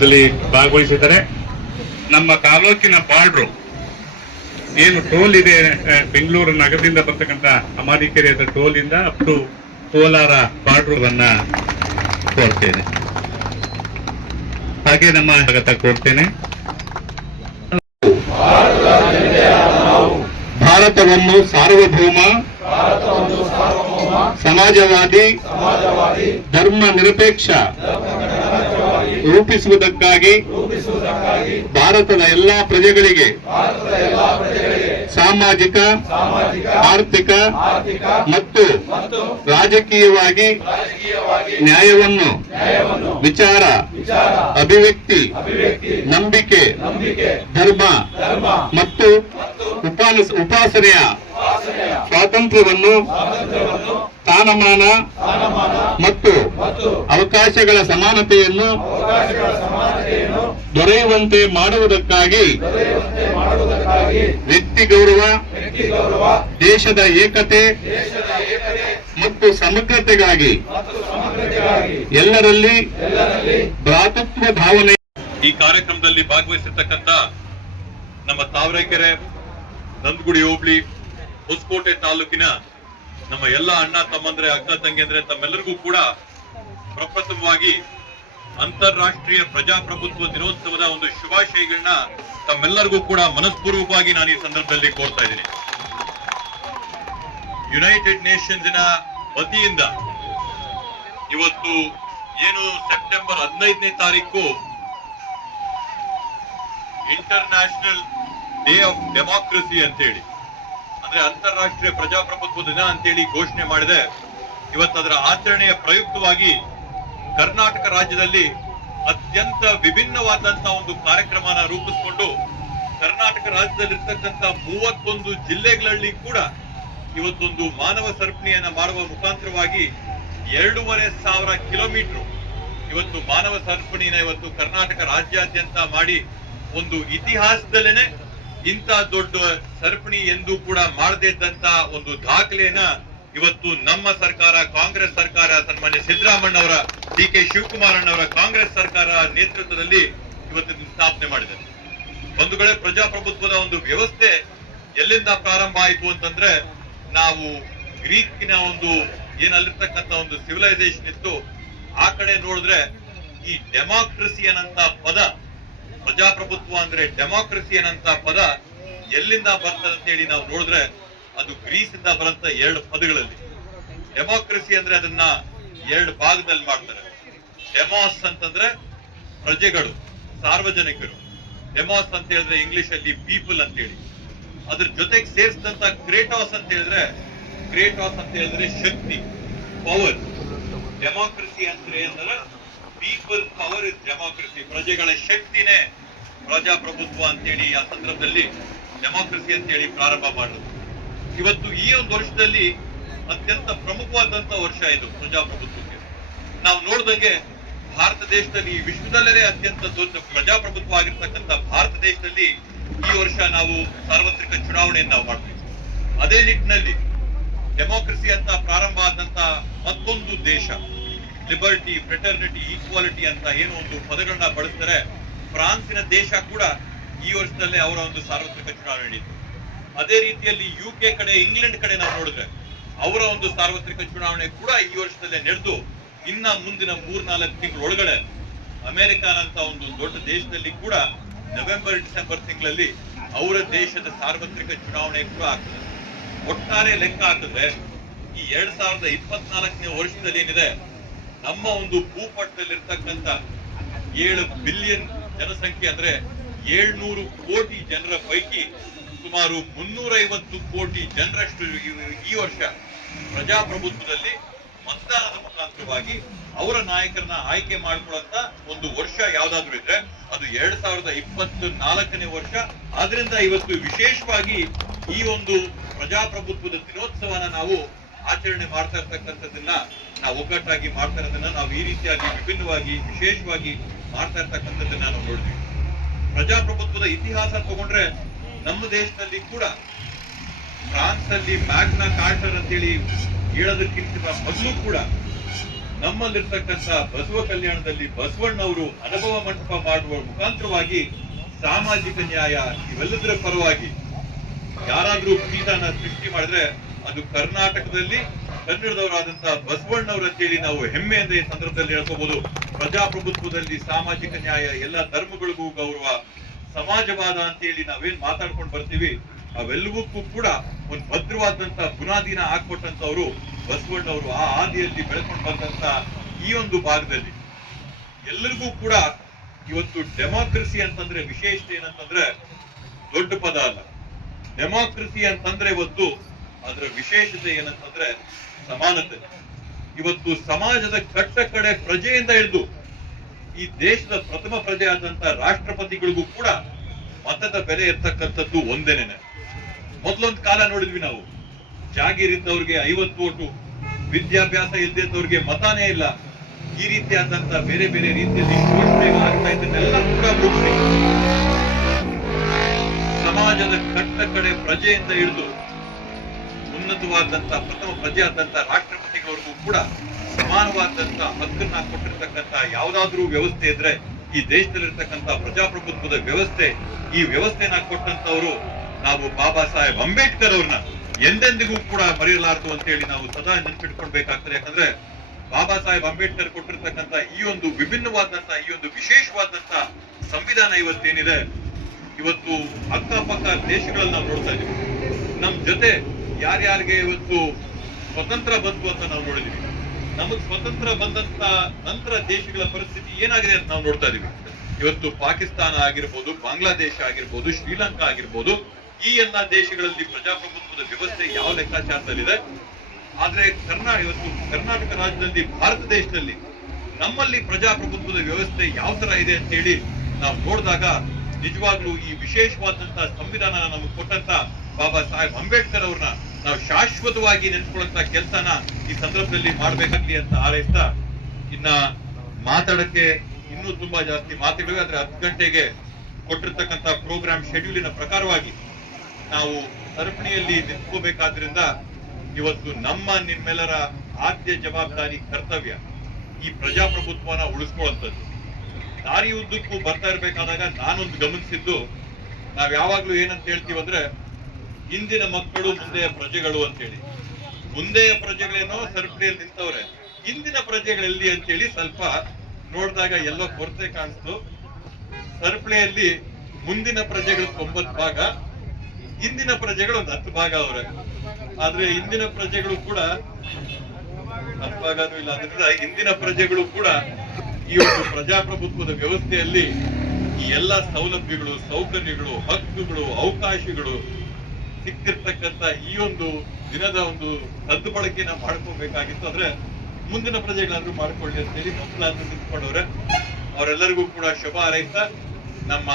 ಕಾರ್ಯಕ್ರಮದಲ್ಲಿ ಭಾಗವಹಿಸಿದ್ದಾರೆ ನಮ್ಮ ತಾಲೂಕಿನ ಬಾರ್ಡ್ರು ಏನು ಟೋಲ್ ಇದೆ ಬೆಂಗಳೂರು ನಗರದಿಂದ ಬರ್ತಕ್ಕಂಥ ಅಮಾದಿಕೆರೆ ಟೋಲ್ ಇಂದ ಅಪ್ ಟು ಕೋಲಾರ ಬಾರ್ಡ್ರನ್ನ ಕೋರ್ತೇನೆ ಹಾಗೆ ನಮ್ಮ ಸ್ವಾಗತ ಕೋರ್ತೇನೆ ಭಾರತವನ್ನು ಸಾರ್ವಭೌಮ, ಸಮಾಜವಾದಿ, ಧರ್ಮ ನಿರಪೇಕ್ಷ ರೂಪಿಸುವುದಕ್ಕಾಗಿ ಭಾರತದ ಎಲ್ಲಾ ಪ್ರಜೆಗಳಿಗೆ ಸಾಮಾಜಿಕ ಆರ್ಥಿಕ ಮತ್ತು ರಾಜಕೀಯವಾಗಿ ನ್ಯಾಯವನ್ನು ವಿಚಾರ ಅಭಿವ್ಯಕ್ತಿ ನಂಬಿಕೆ ಧರ್ಮ ಮತ್ತು ಉಪಾಸನೆಯ ಸ್ವಾತಂತ್ರ್ಯವನ್ನು ಸ್ಥಾನಮಾನ ಮತ್ತು ಅವಕಾಶಗಳ ಸಮಾನತೆಯನ್ನು ದೊರೆಯುವಂತೆ ಮಾಡುವುದಕ್ಕಾಗಿ ವ್ಯಕ್ತಿ ಗೌರವ ದೇಶದ ಏಕತೆ ಮತ್ತು ಸಮಗ್ರತೆಗಾಗಿ ಎಲ್ಲರಲ್ಲಿ ಭ್ರಾತೃತ್ವ ಭಾವನೆ. ಈ ಕಾರ್ಯಕ್ರಮದಲ್ಲಿ ಭಾಗವಹಿಸಿರ್ತಕ್ಕಂಥ ನಮ್ಮ ತಾವರೆಕೆರೆ ನಂದಗುಡಿ ಹೋಬಳಿ ಹೊಸಕೋಟೆ ತಾಲೂಕಿನ ನಮ್ಮ ಎಲ್ಲ ಅಣ್ಣ ತಮ್ಮಂದ್ರೆ, ಅಕ್ಕ ತಂಗಿಯಂದ್ರೆ ತಮ್ಮೆಲ್ಲರಿಗೂ ಕೂಡ ಪ್ರಪ್ರಥಮವಾಗಿ ಅಂತಾರಾಷ್ಟ್ರೀಯ ಪ್ರಜಾಪ್ರಭುತ್ವ ದಿನೋತ್ಸವದ ಒಂದು ಶುಭಾಶಯಗಳನ್ನ ತಮ್ಮೆಲ್ಲರಿಗೂ ಕೂಡ ಮನಸ್ಪೂರ್ವಕವಾಗಿ ನಾನು ಈ ಸಂದರ್ಭದಲ್ಲಿ ಕೋರ್ತಾ ಇದ್ದೀನಿ. ಯುನೈಟೆಡ್ ನೇಷನ್ಸ್ನ ವತಿಯಿಂದ ಇವತ್ತು ಏನು ಸೆಪ್ಟೆಂಬರ್ ಹದಿನೈದನೇ ತಾರೀಕು ಇಂಟರ್ನ್ಯಾಷನಲ್ ಡೇ ಆಫ್ ಡೆಮಾಕ್ರಸಿ ಅಂತೇಳಿ. ಅಂದ್ರೆ ಅಂತಾರಾಷ್ಟ್ರೀಯ ಪ್ರಜಾಪ್ರಭುತ್ವ ದಿನ ಅಂತೇಳಿ ಘೋಷಣೆ ಮಾಡಿದೆ. ಇವತ್ತು ಅದರ ಆಚರಣೆಯ ಪ್ರಯುಕ್ತವಾಗಿ ಕರ್ನಾಟಕ ರಾಜ್ಯದಲ್ಲಿ ಅತ್ಯಂತ ವಿಭಿನ್ನವಾದಂತಹ ಒಂದು ಕಾರ್ಯಕ್ರಮನ ರೂಪಿಸಿಕೊಂಡು ಕರ್ನಾಟಕ ರಾಜ್ಯದಲ್ಲಿರ್ತಕ್ಕಂಥ ಮೂವತ್ತೊಂದು ಜಿಲ್ಲೆಗಳಲ್ಲಿ ಕೂಡ ಇವತ್ತೊಂದು ಮಾನವ ಸರಪಣಿಯನ್ನ ಮಾಡುವ ಮುಖಾಂತರವಾಗಿ ಎರಡೂವರೆ ಸಾವಿರ ಕಿಲೋಮೀಟರ್ ಇವತ್ತು ಮಾನವ ಸರಪಣಿನ ಇವತ್ತು ಕರ್ನಾಟಕ ರಾಜ್ಯಾದ್ಯಂತ ಮಾಡಿ ಒಂದು ಇತಿಹಾಸದಲ್ಲೇನೆ ಇಂಥ ದೊಡ್ಡ ಸರಪಣಿ ಎಂದು ಕೂಡ ಮಾಡದೇ ಇದ್ದಂತ ಒಂದು ದಾಖಲೆಯನ್ನ ಇವತ್ತು ನಮ್ಮ ಸರ್ಕಾರ, ಕಾಂಗ್ರೆಸ್ ಸರ್ಕಾರ ಸನ್ಮಾನ್ಯ ಸಿದ್ದರಾಮಣ್ಣವರ ಡಿ ಕೆ ಶಿವಕುಮಾರ್ ಅಣ್ಣವರ ಕಾಂಗ್ರೆಸ್ ಸರ್ಕಾರ ನೇತೃತ್ವದಲ್ಲಿ ಇವತ್ತು ಸ್ಥಾಪನೆ ಮಾಡಿದೆ. ಒಂದು ಕಡೆ ಪ್ರಜಾಪ್ರಭುತ್ವದ ಒಂದು ವ್ಯವಸ್ಥೆ ಎಲ್ಲಿಂದ ಪ್ರಾರಂಭ ಆಯಿತು ಅಂತಂದ್ರೆ, ನಾವು ಗ್ರೀಕಿನ ಒಂದು ಏನಲ್ಲಿರ್ತಕ್ಕಂಥ ಒಂದು ಸಿವಿಲೈಸೇಷನ್ ಇತ್ತು, ಆ ಕಡೆ ನೋಡಿದ್ರೆ ಈ ಡೆಮಾಕ್ರಸಿ ಅನ್ನಂತ ಪದ ಪ್ರಜಾಪ್ರಭುತ್ವ ಅಂದ್ರೆ ಡೆಮಾಕ್ರಸಿ ಅನ್ನಂತ ಪದ ಎಲ್ಲಿಂದ ಬರ್ತದೆ ಅಂತ ಹೇಳಿ ನಾವು ನೋಡಿದ್ರೆ ಅದು ಗ್ರೀಸ್ ಇಂದ ಬರಂತ ಎರಡು ಪದಗಳಲ್ಲಿ. ಡೆಮಾಕ್ರಸಿ ಅಂದ್ರೆ ಅದನ್ನ ಎರಡು ಭಾಗದಲ್ಲಿ ಮಾಡ್ತಾರೆ. ಡೆಮಾಸ್ ಅಂತಂದ್ರೆ ಪ್ರಜೆಗಳು, ಸಾರ್ವಜನಿಕರು. ಡೆಮಾಸ್ ಅಂತ ಹೇಳಿದ್ರೆ ಇಂಗ್ಲಿಷ್ ಅಲ್ಲಿ ಪೀಪಲ್ ಅಂತ ಹೇಳಿ. ಅದ್ರ ಜೊತೆಗೆ ಸೇರಿಸಿದಂತ ಕ್ರೇಟಾಸ್ ಅಂತ ಹೇಳಿದ್ರೆ ಕ್ರೇಟಾಸ್ ಅಂತ ಹೇಳಿದ್ರೆ ಶಕ್ತಿ ಪವರ್ ಡೆಮಾಕ್ರಸಿ ಅಂದ್ರೆ ಅಂದ್ರೆ ಪೀಪಲ್ ಪವರ್ ಇಸ್ ಡೆಮಾಕ್ರಸಿ ಪ್ರಜೆಗಳ ಶಕ್ತಿನೇ ಪ್ರಜಾಪ್ರಭುತ್ವ ಅಂತೇಳಿ ಆ ಸಂದರ್ಭದಲ್ಲಿ ಡೆಮಾಕ್ರಸಿ ಅಂತೇಳಿ ಪ್ರಾರಂಭ ಮಾಡುದು ಇವತ್ತು ಈ ಒಂದು ವರ್ಷದಲ್ಲಿ ಅತ್ಯಂತ ಪ್ರಮುಖವಾದಂತ ವರ್ಷ ಇದು ಪ್ರಜಾಪ್ರಭುತ್ವಕ್ಕೆ. ನಾವು ನೋಡ್ದಂಗೆ ಭಾರತ ದೇಶದಲ್ಲಿ ವಿಶ್ವದಲ್ಲೇ ಅತ್ಯಂತ ದೊಡ್ಡ ಪ್ರಜಾಪ್ರಭುತ್ವ ಆಗಿರ್ತಕ್ಕಂಥ ಭಾರತ ದೇಶದಲ್ಲಿ ಈ ವರ್ಷ ನಾವು ಸಾರ್ವತ್ರಿಕ ಚುನಾವಣೆಯನ್ನು ನಾವು ಮಾಡ್ತೀವಿ ಅದೇ ನಿಟ್ಟಿನಲ್ಲಿ ಡೆಮೋಕ್ರಸಿ ಅಂತ ಪ್ರಾರಂಭ ಆದಂತ ಮತ್ತೊಂದು ದೇಶ, ಲಿಬರ್ಟಿ, ಫ್ರೆಟರ್ನಿಟಿ, ಈಕ್ವಾಲಿಟಿ ಅಂತ ಏನು ಒಂದು ಪದಗಳನ್ನ ಬಳಸ್ತಾರೆ. ಫ್ರಾನ್ಸಿನ ದೇಶ ಕೂಡ ಈ ವರ್ಷದಲ್ಲೇ ಅವರ ಒಂದು ಸಾರ್ವತ್ರಿಕ ಚುನಾವಣೆ ನಡೀತು ಅದೇ ರೀತಿಯಲ್ಲಿ ಯು ಕೆ ಕಡೆ ಇಂಗ್ಲೆಂಡ್ ಕಡೆ ನಾವು ನೋಡಿದ್ರೆ ಅವರ ಒಂದು ಸಾರ್ವತ್ರಿಕ ಚುನಾವಣೆ ಕೂಡ ಈ ವರ್ಷದಲ್ಲೇ ನಡೆದು ಇನ್ನ ಮುಂದಿನ ಮೂರ್ನಾಲ್ಕು ತಿಂಗಳ ಒಳಗಡೆ ಅಮೆರಿಕಾನಂತ ಒಂದು ದೊಡ್ಡ ದೇಶದಲ್ಲಿ ಕೂಡ ನವೆಂಬರ್, ಡಿಸೆಂಬರ್ ತಿಂಗಳಲ್ಲಿ ಅವರ ದೇಶದ ಸಾರ್ವತ್ರಿಕ ಚುನಾವಣೆ ಕೂಡ ಆಗ್ತದೆ. ಒಟ್ಟಾರೆ ಲೆಕ್ಕ ಹಾಕಿದ್ರೆ ಈ ಎರಡ್ ಸಾವಿರದ ಇಪ್ಪತ್ನಾಲ್ಕನೇ ವರ್ಷದಲ್ಲಿ ಏನಿದೆ, ನಮ್ಮ ಒಂದು ಭೂಪಟದಲ್ಲಿರ್ತಕ್ಕಂಥ ಏಳು ಬಿಲಿಯನ್ ಜನಸಂಖ್ಯೆ ಅಂದ್ರೆ ಏಳ್ನೂರು ಕೋಟಿ ಜನರ ಪೈಕಿ ಸುಮಾರು ಮುನ್ನೂರೈವತ್ತು ಕೋಟಿ ಜನರಷ್ಟು ಈ- ವರ್ಷ ಪ್ರಜಾಪ್ರಭುತ್ವದಲ್ಲಿ ಮತದಾನದ ಮುಖಾಂತರವಾಗಿ ಅವರ ನಾಯಕರನ್ನ ಆಯ್ಕೆ ಮಾಡಿಕೊಳ್ಳಂತ ಒಂದು ವರ್ಷ ಯಾವ್ದಾದ್ರು ಇದ್ರೆ ಅದು ಎರಡ್ ಸಾವಿರದ ಇಪ್ಪತ್ತು ನಾಲ್ಕನೇ ವರ್ಷ. ಆದ್ರಿಂದ ಇವತ್ತು ವಿಶೇಷವಾಗಿ ಈ ಒಂದು ಪ್ರಜಾಪ್ರಭುತ್ವದ ದಿನೋತ್ಸವನ ನಾವು ಆಚರಣೆ ಮಾಡ್ತಾ ಇರ್ತಕ್ಕಂಥದ್ದನ್ನ ನಾವು ಒಗ್ಗಟ್ಟಾಗಿ ಮಾಡ್ತಾ ಇರೋದನ್ನ ನಾವು ಈ ರೀತಿಯಾಗಿ ವಿಭಿನ್ನವಾಗಿ, ವಿಶೇಷವಾಗಿ ಮಾಡ್ತಾ ಇರ್ತಕ್ಕಂಥದ್ದನ್ನ ನಾವು ನೋಡಿದ್ವಿ. ಪ್ರಜಾಪ್ರಭುತ್ವದ ಇತಿಹಾಸ ತಗೊಂಡ್ರೆ ನಮ್ಮ ದೇಶದಲ್ಲಿ ಕೂಡ ಫ್ರಾನ್ಸ್ ಅಲ್ಲಿ ಮ್ಯಾಗ್ನ ಕಾರ್ಟರ್ ಅಂತೇಳಿ ಹೇಳೋದಕ್ಕಿಂತ ಮೊದಲು ಕೂಡ ನಮ್ಮಲ್ಲಿರ್ತಕ್ಕಂಥ ಬಸವ ಕಲ್ಯಾಣದಲ್ಲಿ ಬಸವಣ್ಣವರು ಅನುಭವ ಮಂಟಪ ಮಾಡುವ ಮುಖಾಂತರವಾಗಿ ಸಾಮಾಜಿಕ ನ್ಯಾಯ ಇವೆಲ್ಲದರ ಪರವಾಗಿ ಯಾರಾದ್ರೂ ಪೀಠನ ಸೃಷ್ಟಿ ಮಾಡಿದ್ರೆ ಅದು ಕರ್ನಾಟಕದಲ್ಲಿ ಕನ್ನಡದವರಾದಂತಹ ಬಸವಣ್ಣವ್ರ ಅಂತೇಳಿ ನಾವು ಹೆಮ್ಮೆಯಿಂದ ಈ ಸಂದರ್ಭದಲ್ಲಿ ಹೇಳ್ಕೋಬಹುದು ಪ್ರಜಾಪ್ರಭುತ್ವದಲ್ಲಿ ಸಾಮಾಜಿಕ ನ್ಯಾಯ, ಎಲ್ಲ ಧರ್ಮಗಳಿಗೂ ಗೌರವ, ಸಮಾಜವಾದ ಅಂತೇಳಿ ನಾವೇನ್ ಮಾತಾಡ್ಕೊಂಡು ಬರ್ತೀವಿ, ಅವೆಲ್ಲವಕ್ಕೂ ಕೂಡ ಒಂದು ಭದ್ರವಾದಂತ ಬುನಾದಿನ ಹಾಕೊಟ್ಟಂತವ್ರು ಬಸವಣ್ಣವರು ಆ ಹಾದಿಯಲ್ಲಿ ಬೆಳ್ಕೊಂಡು ಬಂದಂತ ಈ ಒಂದು ಭಾಗದಲ್ಲಿ. ಎಲ್ಲರಿಗೂ ಕೂಡ ಇವತ್ತು ಡೆಮಾಕ್ರಸಿ ಅಂತಂದ್ರೆ ವಿಶೇಷತೆ ಏನಂತಂದ್ರೆ ದೊಡ್ಡ ಪದ ಅಲ್ಲ. ಡೆಮಾಕ್ರಸಿ ಅಂತಂದ್ರೆ ಇವತ್ತು ಅದರ ವಿಶೇಷತೆ ಏನಂತಂದ್ರೆ ಸಮಾನತೆ. ಇವತ್ತು ಸಮಾಜದ ಕಟ್ಟ ಕಡೆ ಪ್ರಜೆಯಿಂದ ಹಿಡಿದು ಈ ದೇಶದ ಪ್ರಥಮ ಪ್ರಜೆ ಆದಂತ ರಾಷ್ಟ್ರಪತಿಗಳಿಗೂ ಕೂಡ ಮತದ ಬೆಲೆ ಇರ್ತಕ್ಕಂಥದ್ದು ಒಂದೇನೆ ಮೊದಲೊಂದು ಕಾಲ ನೋಡಿದ್ವಿ ನಾವು. ಜಾಗೀರ್ ಇದ್ದವ್ರಿಗೆ ಐವತ್ತು ಓಟು, ವಿದ್ಯಾಭ್ಯಾಸ ಇಲ್ದಿದ್ದವ್ರಿಗೆ ಮತಾನೇ ಇಲ್ಲ. ಈ ರೀತಿಯಾದಂತ ಬೇರೆ ಬೇರೆ ರೀತಿಯಲ್ಲಿ ಆಗ್ತಾ ಇದನ್ನೆಲ್ಲ ಕೂಡ ಸಮಾಜದ ಕಟ್ಟ ಕಡೆ ಪ್ರಜೆಯಿಂದ ಹಿಡಿದು ಉನ್ನತವಾದಂತ ಪ್ರಥಮ ಪ್ರಜೆ ಆದಂತ ರಾಷ್ಟ್ರಪತಿಗಳವರೆಗೂ ಕೂಡ ಸಮಾನವಾದಂತ ಹಕ್ಕನ್ನ ಕೊಟ್ಟಿರ್ತಕ್ಕಂತ ಯಾವ್ದಾದ್ರೂ ವ್ಯವಸ್ಥೆ ಇದ್ರೆ, ಈ ದೇಶದಲ್ಲಿರ್ತಕ್ಕಂತಹ ಪ್ರಜಾಪ್ರಭುತ್ವದ ವ್ಯವಸ್ಥೆ, ಈ ವ್ಯವಸ್ಥೆನ ಕೊಟ್ಟಂತವರು ನಾವು ಬಾಬಾ ಸಾಹೇಬ್ ಅಂಬೇಡ್ಕರ್ ಅವ್ರನ್ನ ಎಂದೆಂದಿಗೂ ಕೂಡ ಮರೆಯಲಾರದು ಅಂತ ಹೇಳಿ ನಾವು ಸದಾ ನೆನ್ಪಿಟ್ಕೊಳ್ಬೇಕಾಗ್ತದೆ. ಯಾಕಂದ್ರೆ ಬಾಬಾ ಸಾಹೇಬ್ ಅಂಬೇಡ್ಕರ್ ಕೊಟ್ಟಿರ್ತಕ್ಕಂತ ಈ ಒಂದು ವಿಭಿನ್ನವಾದಂತಹ, ಈ ಒಂದು ವಿಶೇಷವಾದಂತ ಸಂವಿಧಾನ ಇವತ್ತೇನಿದೆ, ಇವತ್ತು ಅಕ್ಕಪಕ್ಕ ದೇಶಗಳಲ್ಲಿ ನಾವು ನೋಡ್ತಾ ಇದೀವಿ. ನಮ್ ಜೊತೆ ಯಾರ್ಯಾರಿಗೆ ಇವತ್ತು ಸ್ವತಂತ್ರ ಬಂತು ಅಂತ ನಾವು ನೋಡಿದೀವಿ. ನಮಗ್ ಸ್ವತಂತ್ರ ಬಂದಂತ ನಂತರ ದೇಶಗಳ ಪರಿಸ್ಥಿತಿ ಏನಾಗಿದೆ ಅಂತ ನಾವು ನೋಡ್ತಾ ಇದೀವಿ. ಇವತ್ತು ಪಾಕಿಸ್ತಾನ ಆಗಿರ್ಬೋದು, ಬಾಂಗ್ಲಾದೇಶ ಆಗಿರ್ಬೋದು, ಶ್ರೀಲಂಕಾ ಆಗಿರ್ಬೋದು, ಈ ಎಲ್ಲ ದೇಶಗಳಲ್ಲಿ ಪ್ರಜಾಪ್ರಭುತ್ವದ ವ್ಯವಸ್ಥೆ ಯಾವ ಲೆಕ್ಕಾಚಾರದಲ್ಲಿದೆ? ಆದ್ರೆ ಕರ್ನಾ, ಇವತ್ತು ಕರ್ನಾಟಕ ರಾಜ್ಯದಲ್ಲಿ, ಭಾರತ ದೇಶದಲ್ಲಿ ನಮ್ಮಲ್ಲಿ ಪ್ರಜಾಪ್ರಭುತ್ವದ ವ್ಯವಸ್ಥೆ ಯಾವ ತರ ಇದೆ ಅಂತ ಹೇಳಿ ನಾವು ನೋಡಿದಾಗ ನಿಜವಾಗ್ಲೂ ಈ ವಿಶೇಷವಾದಂತಹ ಸಂವಿಧಾನ ನಮಗೆ ಕೊಟ್ಟಂತ ಬಾಬಾ ಸಾಹೇಬ್ ಅಂಬೇಡ್ಕರ್ ಅವ್ರನ್ನ ನಾವು ಶಾಶ್ವತವಾಗಿ ನೆನ್ಸ್ಕೊಳ್ಳಂತ ಕೆಲಸನ ಈ ಸಂದರ್ಭದಲ್ಲಿ ಮಾಡ್ಬೇಕಾಗ್ಲಿ ಅಂತ ಹಾರೈಸ್ತಾ ಇನ್ನ ಮಾತಾಡಕ್ಕೆ ಇನ್ನೂ ತುಂಬಾ ಜಾಸ್ತಿ ಮಾತುಗಳಿವೆ. ಆದ್ರೆ ಹತ್ತು ಗಂಟೆಗೆ ಕೊಟ್ಟಿರ್ತಕ್ಕಂತ ಪ್ರೋಗ್ರಾಮ್ ಶೆಡ್ಯೂಲಿನ ಪ್ರಕಾರವಾಗಿ ನಾವು ಸರಪಣಿಯಲ್ಲಿ ನಿಂತ್ಕೋಬೇಕಾದ್ರಿಂದ ಇವತ್ತು ನಮ್ಮ ನಿಮ್ಮೆಲ್ಲರ ಆದ್ಯ ಜವಾಬ್ದಾರಿ ಕರ್ತವ್ಯ ಈ ಪ್ರಜಾಪ್ರಭುತ್ವನ ಉಳಿಸ್ಕೊಳ್ಳುವಂಥದ್ದು. ದಾರಿ ಉದ್ದಕ್ಕೂ ಬರ್ತಾ ಇರ್ಬೇಕಾದಾಗ ನಾನೊಂದು ಗಮನಿಸಿದ್ದು, ನಾವ್ ಯಾವಾಗ್ಲೂ ಏನಂತ ಹೇಳ್ತೀವಿ ಅಂದ್ರೆ ಇಂದಿನ ಮಕ್ಕಳು ಮುಂದೆಯ ಪ್ರಜೆಗಳು ಅಂತೇಳಿ. ಮುಂದೆಯ ಪ್ರಜೆಗಳೇನೋ ಸರಪಣಿಯಲ್ಲಿ ನಿಂತವ್ರೆ. ಇಂದಿನ ಪ್ರಜೆಗಳೆಲ್ಲಿ ಅಂತೇಳಿ ಸ್ವಲ್ಪ ನೋಡಿದಾಗ ಎಲ್ಲೋ ಕೊರತೆ ಕಾಣಿಸ್ತು. ಸರಪಳಿಯಲ್ಲಿ ಮುಂದಿನ ಪ್ರಜೆಗಳು ಒಂಬತ್ತು ಭಾಗ ಇಂದಿನ ಪ್ರಜೆಗಳು ಒಂದು ಹತ್ತು ಭಾಗ ಅವ್ರೆ. ಆದ್ರೆ ಇಂದಿನ ಪ್ರಜೆಗಳು ಕೂಡ ಹತ್ತು ಭಾಗನೂ ಇಲ್ಲ. ಅದರಿಂದ ಇಂದಿನ ಪ್ರಜೆಗಳು ಕೂಡ ಈ ಒಂದು ಪ್ರಜಾಪ್ರಭುತ್ವದ ವ್ಯವಸ್ಥೆಯಲ್ಲಿ ಈ ಎಲ್ಲ ಸೌಲಭ್ಯಗಳು, ಸೌಕರ್ಯಗಳು, ಹಕ್ಕುಗಳು, ಅವಕಾಶಗಳು ಸಿಕ್ತಿರ್ತಕ್ಕಂತ ಈ ಒಂದು ದಿನದ ಒಂದು ಸದ್ಬಳಕೆನ ಮಾಡ್ಕೋಬೇಕಾಗಿತ್ತು. ಅಂದ್ರೆ ಮುಂದಿನ ಪ್ರಜೆಗಳಾದ್ರೂ ಮಾಡ್ಕೊಳ್ಳಿ ಅಂತೇಳಿ ಮಕ್ಕಳಾದ್ರೂ ನಿಂತ್ಕೊಂಡವ್ರೆ, ಅವರೆಲ್ಲರಿಗೂ ಕೂಡ ಶುಭ ಹಾರೈಸ್ತಾ ನಮ್ಮ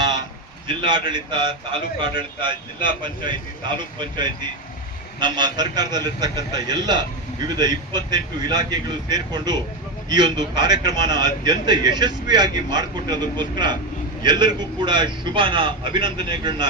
ಜಿಲ್ಲಾಡಳಿತ, ತಾಲೂಕು ಆಡಳಿತ, ಜಿಲ್ಲಾ ಪಂಚಾಯಿತಿ, ತಾಲೂಕ್ ಪಂಚಾಯಿತಿ, ನಮ್ಮ ಸರ್ಕಾರದಲ್ಲಿರ್ತಕ್ಕಂಥ ಎಲ್ಲ ವಿವಿಧ ಇಪ್ಪತ್ತೆಂಟು ಇಲಾಖೆಗಳು ಸೇರ್ಕೊಂಡು ಈ ಒಂದು ಕಾರ್ಯಕ್ರಮನ ಅತ್ಯಂತ ಯಶಸ್ವಿಯಾಗಿ ಮಾಡಿಕೊಟ್ಟಿರೋದಕ್ಕೋಸ್ಕರ ಎಲ್ಲರಿಗೂ ಕೂಡ ಶುಭನ ಅಭಿನಂದನೆಗಳನ್ನ